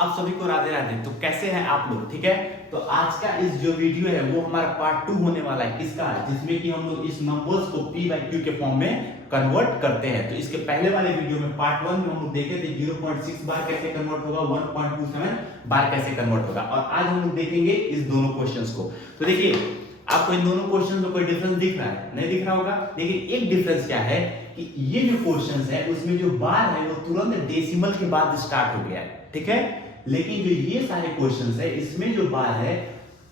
आप सभी को राधे राधे। तो कैसे हैं आप लोग? ठीक है। तो आज का इस जो वीडियो है वो हमारा पार्ट 2 होने वाला है। किसका? जिसमें कि हम लोग इस नंबर्स को p बाई क्यू के फॉर्म में कन्वर्ट करते हैं। तो इसके पहले वाले वीडियो में पार्ट 1 में हम लोग देखे थे 0.6 बार कैसे कन्वर्ट होगा, 1.27 बार कैसे कन्वर्ट होगा, और आज हम लोग देखेंगे इस दोनों क्वेश्चंस को। तो देखिए, आपको इन दोनों क्वेश्चन में कोई डिफरेंस दिख रहा है? नहीं दिख रहा होगा। देखिए, एक डिफरेंस क्या है कि ये जो क्वेश्चंस है उसमें जो बार है वो तुरंत डेसिमल के बाद स्टार्ट हो गया है। ठीक है। लेकिन जो ये सारे क्वेश्चंस है इसमें जो बार है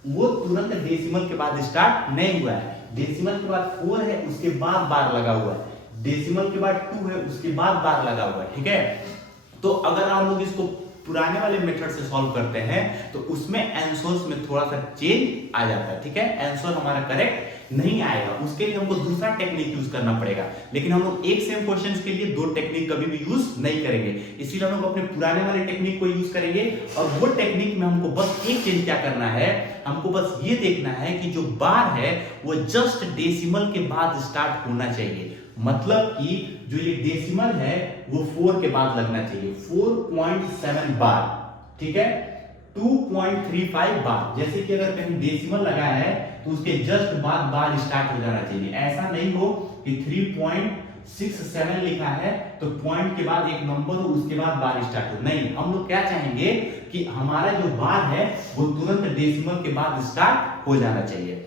वो तुरंत डेसिमल के बाद स्टार्ट नहीं हुआ है। डेसिमल के बाद 4 है, उसके बाद बार लगा हुआ है। डेसिमल के बाद 2 है, उसके बाद बार लगा हुआ है। ठीक है। तो अगर आप लोग इसको पुराने वाले मेथड से सॉल्व करते हैं तो उसमें आंसर्स में थोड़ा सा चेंज आ जाता है। ठीक है। आंसर हमारा करेक्ट नहीं आएगा, उसके लिए हमको दूसरा टेक्निक यूज करना पड़ेगा। लेकिन हम लोग एक सेम क्वेश्चंस के लिए दो टेक्निक कभी भी यूज नहीं करेंगे, इसीलिए हम लोग अपने पुराने वाले टेक्निक को यूज करेंगे। और वो टेक्निक में हमको बस एक चेंज क्या करना है, हमको बस ये देखना है कि जो बार है वो जस्ट डेसिमल के बाद स्टार्ट होना चाहिए। मतलब कि जो ये डेसिमल है वो 4 के बाद लगना चाहिए। 4.7 बार। ठीक है। 2.35 बार। जैसे कि अगर कहीं डेसिमल लगा है तो उसके जस्ट बाद बार स्टार्ट हो जाना चाहिए। ऐसा नहीं हो कि 3.67 लिखा है तो पॉइंट के बाद एक नंबर हो उसके बाद बार स्टार्ट हो। नहीं, हम लोग क्या चाहेंगे कि हमारा जो बार है वो तुरंत डेसिमल के बाद स्टार्ट हो जाना चाहिए।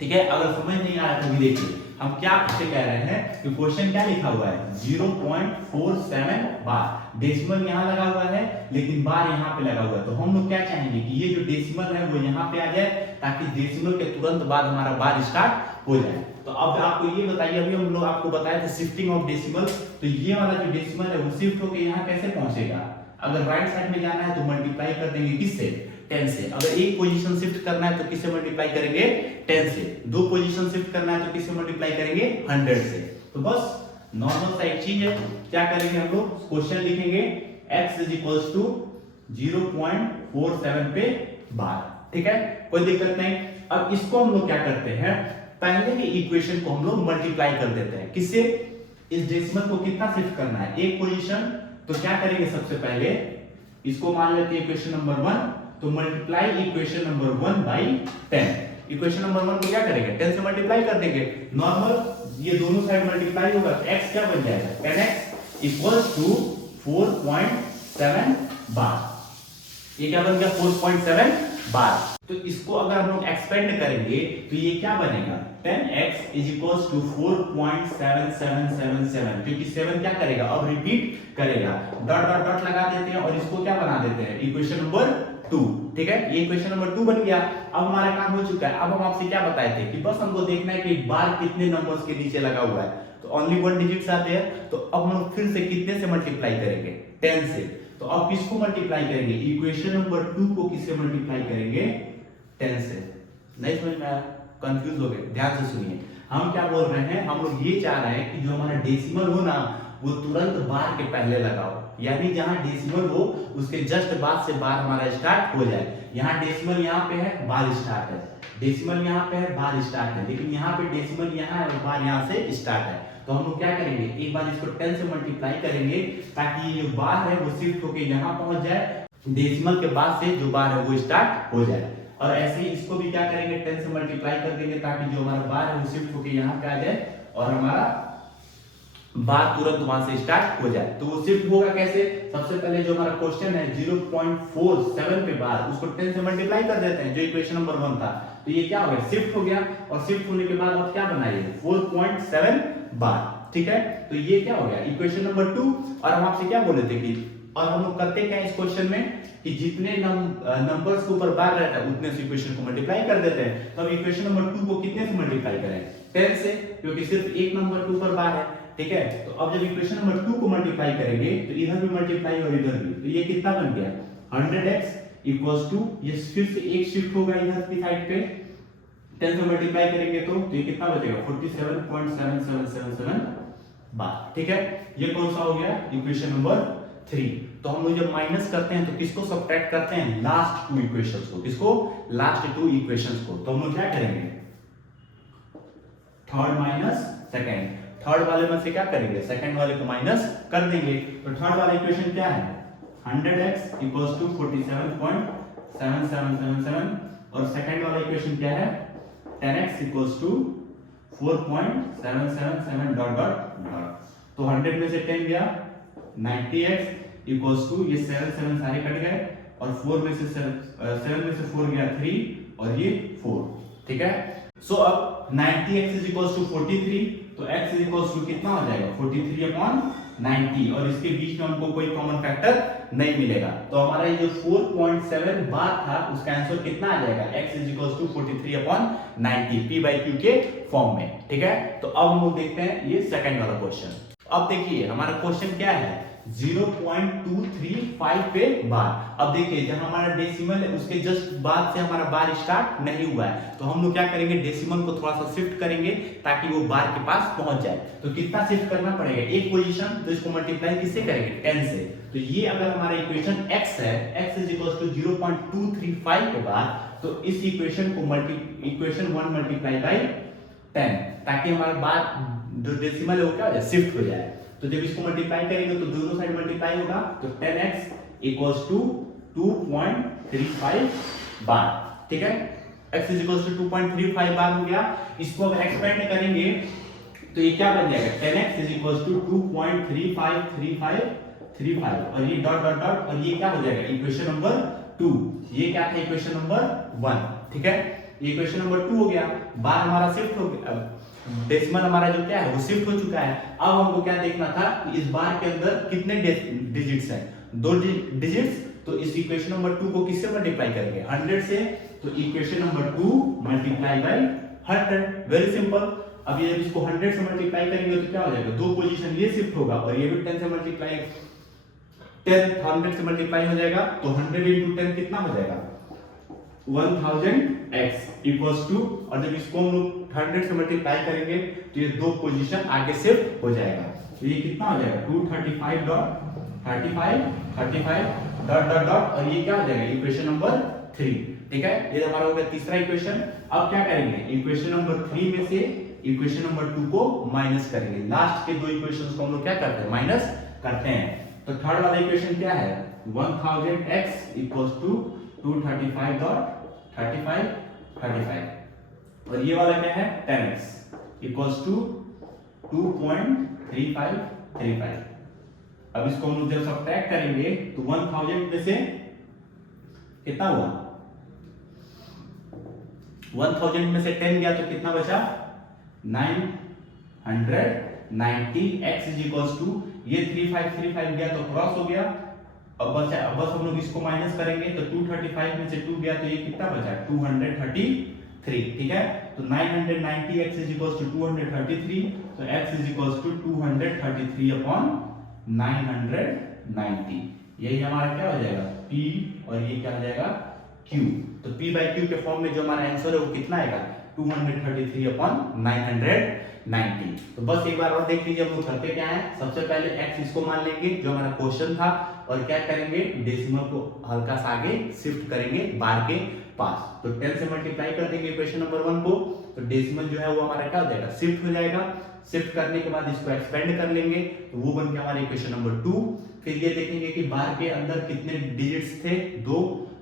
ठीक है। अगर समझ नहीं आ रहा तो भी देखिए, हम क्या आपसे कह रहे हैं कि क्वेश्चन क्या लिखा हुआ है, 0.47 बार। डेसिमल यहां लगा हुआ है लेकिन बार यहां पे लगा हुआ है। तो हम लोग क्या चाहेंगे कि ये जो डेसिमल है वो यहां पे आ जाए ताकि डेसिमल के तुरंत बाद हमारा बार स्टार्ट हो जाए। तो अब आपको ये बताइए, अभी हम लोग आपको बताए थे शिफ्टिंग ऑफ डेसिमल। तो ये वाला जो डेसिमल है वो शिफ्ट होकर यहां कैसे पहुंचेगा? अगर राइट साइड में जाना है तो मल्टीप्लाई कर देंगे किससे? 10 से। अगर एक पोजीशन शिफ्ट करना है तो किससे मल्टीप्लाई करेंगे? 10 से। दो पोजीशन शिफ्ट करना है तो किससे मल्टीप्लाई करेंगे? 100 से। तो बस नॉर्मल सा एक चीज है, क्या करेंगे हम लोग, क्वेश्चन लिखेंगे x इज इक्वल्स टू 0.47 पे बार। ठीक है, कोई दिक्कत नहीं। अब इसको हम लोग क्या करते हैं, पहले के इक्वेशन को हम लोग मल्टीप्लाई कर देते हैं। किससे? इस डेसिमल को कितना शिफ्ट करना है? एक पोजीशन। तो क्या करेंगे, सबसे पहले इसको मान लेते हैं इक्वेशन नंबर 1। तो multiply equation number 1 by 10। Equation number 1 को क्या करेंगे? 10 से मल्टीप्लाई कर देंगे। नॉर्मल ये दोनों साइड मल्टीप्लाई होगा तो x क्या बन जाएगा? 10x इक्वल्स टू 4.7 बार। ये क्या बन गया? 4.7 बार। तो इसको अगर हम लोग एक्सपेंड करेंगे तो ये क्या बनेगा? 10x इज इक्वल्स टू 4.7777, क्योंकि 7 क्या करेगा? अब रिपीट करेगा। डॉट डॉट डॉट लगा देते हैं और इसको क्या बना देते हैं? Equation number 2। ठीक है, ये इक्वेशन नंबर 2 बन गया। अब हमारा काम हो चुका है। अब हम आपसे क्या बताए थे कि बस हमको देखना है कि बार कितने नंबर्स के नीचे लगा हुआ है। तो ओनली 1 डिजिट्स आते हैं। तो अब हम फिर से कितने से मल्टीप्लाई करेंगे? 10 से। तो अब किसको मल्टीप्लाई करेंगे? इक्वेशन नंबर 2 को किससे मल्टीप्लाई करेंगे? 10 से। नहीं समझ में आया? कंफ्यूज हो गए? ध्यान से सुनिए, हम क्या बोल रहे हैं, हम लोग ये चाह रहे हैं कि जो हमारा डेसिमल हो ना वो तुरंत बार के पहले लगाओ। यानी जहां डेसिमल हो उसके जस्ट बाद से बार हमारा स्टार्ट हो जाए। यहाँ डेसिमल यहाँ पे है, बार स्टार्ट है। डेसिमल यहाँ पे है, बार स्टार्ट है। लेकिन यहाँ पे डेसिमल यहाँ है और बार यहाँ से स्टार्ट है। तो हम लोग क्या करेंगे, एक बार इसको 10 से मल्टीप्लाई करेंगे ताकि ये जो बार है वो शिफ्ट होके यहाँ पहुंच जाए। डेसिमल के बाद से जो बार है वो स्टार्ट हो जाए। और ऐसे ही इसको भी क्या करेंगे, 10 से मल्टीप्लाई कर देंगे ताकि जो हमारा बार है वो शिफ्ट होके यहाँ पे आ जाए और हमारा बार तुरंत वहां से स्टार्ट हो जाए। तो वो शिफ्ट होगा कैसे? सबसे पहले जो हमारा क्वेश्चन है 0.47 पे बार, उसको 10 से मल्टीप्लाई कर देते हैं जो इक्वेशन नंबर 1 था। तो ये क्या हो गया? शिफ्ट हो गया। और शिफ्ट होने के बाद अब क्या बनाइए? 4.7 बार। ठीक है, तो ये क्या हो गया? Equation number 2। और हम आपसे क्या बोले थे कि, और हम लोग करते क्या इस क्वेश्चन में कि जितने नंबर्स के ऊपर बार रहता है उतने से इक्वेशन को मल्टीप्लाई कर देते हैं। तो अब इक्वेशन नंबर 2 को कितने से मल्टीप्लाई करें? 10 से, क्योंकि सिर्फ एक नंबर के ऊपर बार है। ठीक है, तो अब जब इक्वेशन नंबर 2 को मल्टीप्लाई करेंगे तो इधर भी मल्टीप्लाई और इधर भी, तो ये कितना बन गया? 100x इक्वल्स टू, ये फिर से एक शिफ्ट होगा इधर की साइड पे। 10 से मल्टीप्लाई करेंगे तो ये कितना बचेगा? 47.7777 बार। ठीक है, ये कौन सा हो गया? Equation number 3। तो हम लोग जब माइनस करते हैं तो किसको सब्ट्रैक्ट करते हैं? लास्ट 2 इक्वेशंस को। किसको? लास्ट 2 इक्वेशंस को। तो हम लोग क्या करेंगे? Third minus second. थर्ड वाले में से क्या करेंगे? सेकंड वाले को माइनस कर देंगे। तो थर्ड वाला इक्वेशन क्या है? 100x इक्वल्स टू 47.7777 और सेकंड वाला इक्वेशन क्या है 10x equals to 4.777 dot dot dot. तो 100 में से 10 गया 90x इक्वल्स टू ये 7 सारे कट गए और 7 में से 4 गया 3 और ये 4। ठीक है, सो अब 90x इज इक्वल्स टू 43 तो x इज इक्वल्स टू कितना हो जाएगा 43/90 और इसके बीच में हमको कोई कॉमन फैक्टर नहीं मिलेगा तो हमारा ये जो 4.7 बार था उसका आंसर कितना आ जाएगा x is equals to 43/90 p/q के फॉर्म में। ठीक है, तो अब हम लोग देखते हैं ये सेकंड वाला क्वेश्चन। अब देखिए हमारा क्वेश्चन क्या है 0.235 पे बार। अब देखिए जहां हमारा डेसिमल है उसके जस्ट बाद से हमारा बार स्टार्ट नहीं हुआ है तो हम लोग क्या करेंगे डेसिमल को थोड़ा सा शिफ्ट करेंगे ताकि वो बार के पास पहुंच जाए। तो कितना शिफ्ट करना पड़ेगा एक पोजीशन, तो इसको मल्टीप्लाई किससे करेंगे 10 से। तो ये अगर हमारा इक्वेशन x है x इज इक्वल्स टू 0.235 के बाद तो इस इक्वेशन को इक्वेशन 1 मल्टीप्लाई बाय 10 ताकि हमारा बार जो डेसिमल है वो क्या हो जाए शिफ्ट हो जाए। तो जब इसको मल्टीप्लाई करेंगे तो दोनों साइड मल्टीप्लाई होगा तो 10x इक्वल्स टू 2.35 बार। ठीक है, x इज इक्वल्स टू 2.35 बार हो गया। इसको अगर एक्सपेंड करेंगे तो ये क्या बन जाएगा 10x इज इक्वल्स टू 2.3535 और ये डॉट डॉट डॉट और ये क्या हो जाएगा इक्वेशन नंबर 2। ये क्या था इक्वेशन नंबर 1। ठीक है, ये इक्वेशन नंबर 2 हो गया। बार हमारा शिफ्ट हो गया, डेसिमल हमारा जो क्या है वो शिफ्ट हो चुका है। अब हमको क्या देखना था कि इस बार के अंदर कितने डिजिट्स हैं 2 डिजिट्स। तो इस इक्वेशन नंबर 2 को किससे मल्टीप्लाई करेंगे 100 से। तो equation number 2 multiply by 100 very simple. अब ये इसको 100 से मल्टीप्लाई करेंगे तो क्या हो जाएगा 2 पोजीशन ये शिफ्ट होगा और ये भी 10 से मल्टीप्लाई 100 से मल्टीप्लाई हो जाएगा तो 100 into 10 कितना हो जाएगा 1000x इक्वल्स टू और जब इसको हम लोग 100 से मल्टीप्लाई करेंगे तो ये 2 पोजीशन आगे शिफ्ट हो जाएगा। तो ये कितना हो जाएगा 235.35 डॉट डॉट डॉट और ये क्या हो जाएगा इक्वेशन नंबर 3। ठीक है, ये हमारा हो गया तीसरा इक्वेशन। अब क्या करेंगे इक्वेशन नंबर 3 में से इक्वेशन नंबर 2 को माइनस करेंगे। लास्ट के 2 इक्वेशंस को हम लोग क्या करते हैं माइनस करते हैं। तो थर्ड वाला इक्वेशन क्या है 1000x इक्वल्स टू 235.35 और ये वाला क्या है 10x इक्वल्स टू 2.3535। अब इसको हम लोग जब सब्ट्रैक्ट करेंगे तो 1000 में से कितना हुआ 1000 में से 10 गया तो कितना बचा 990x इज इक्वल्स टू ये 3535 गया तो क्रॉस हो गया। अब बस हम लोग इसको माइनस करेंगे तो 235 में से 2 गया तो ये कितना बचा 233। ठीक है, तो 990x इज इक्वल्स टू 233 तो x इज इक्वल्स टू 233/990। यही हमारा क्या हो जाएगा p और ये क्या हो जाएगा q। तो p/q के फॉर्म में जो हमारा आंसर है वो कितना आएगा 233/990। तो बस एक बार और देख लीजिए हम लोग करते क्या है सबसे पहले x इसको मान लेंगे जो हमारा क्वेश्चन था और क्या करेंगे डेसिमल को हल्का सा आगे शिफ्ट करेंगे बार के पास। तो 10 से मल्टीप्लाई कर देंगे इक्वेशन नंबर 1 को तो डेसिमल जो है वो हमारा क्या हो जाएगा शिफ्ट हो जाएगा। शिफ्ट करने के बाद इसको एक्सपेंड कर लेंगे तो वो बन गया हमारा इक्वेशन नंबर 2। फिर ये देखेंगे कि बार के अंदर कितने डिजिट्स थे 2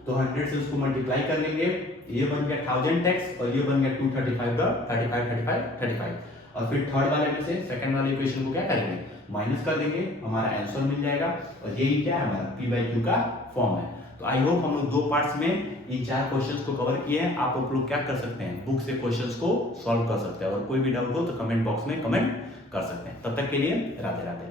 तो 100 से उसको मल्टीप्लाई कर लेंगे ये बन गया 1000x और ये बन गया 235.35 और फिर थर्ड वाले में से सेकंड वाले इक्वेशन को क्या करेंगे माइनस कर देंगे हमारा आंसर मिल जाएगा और यही क्या है हमारा p/q का फॉर्म है। तो आई होप हम लोग 2 पार्ट्स में इन 4 क्वेश्चंस को कवर किए हैं। आप लोग क्या कर सकते हैं बुक से क्वेश्चंस को सॉल्व कर सकते हैं और कोई भी डाउट हो तो कमेंट बॉक्स में कमेंट कर सकते हैं। तब तक के लिए राधे राधे।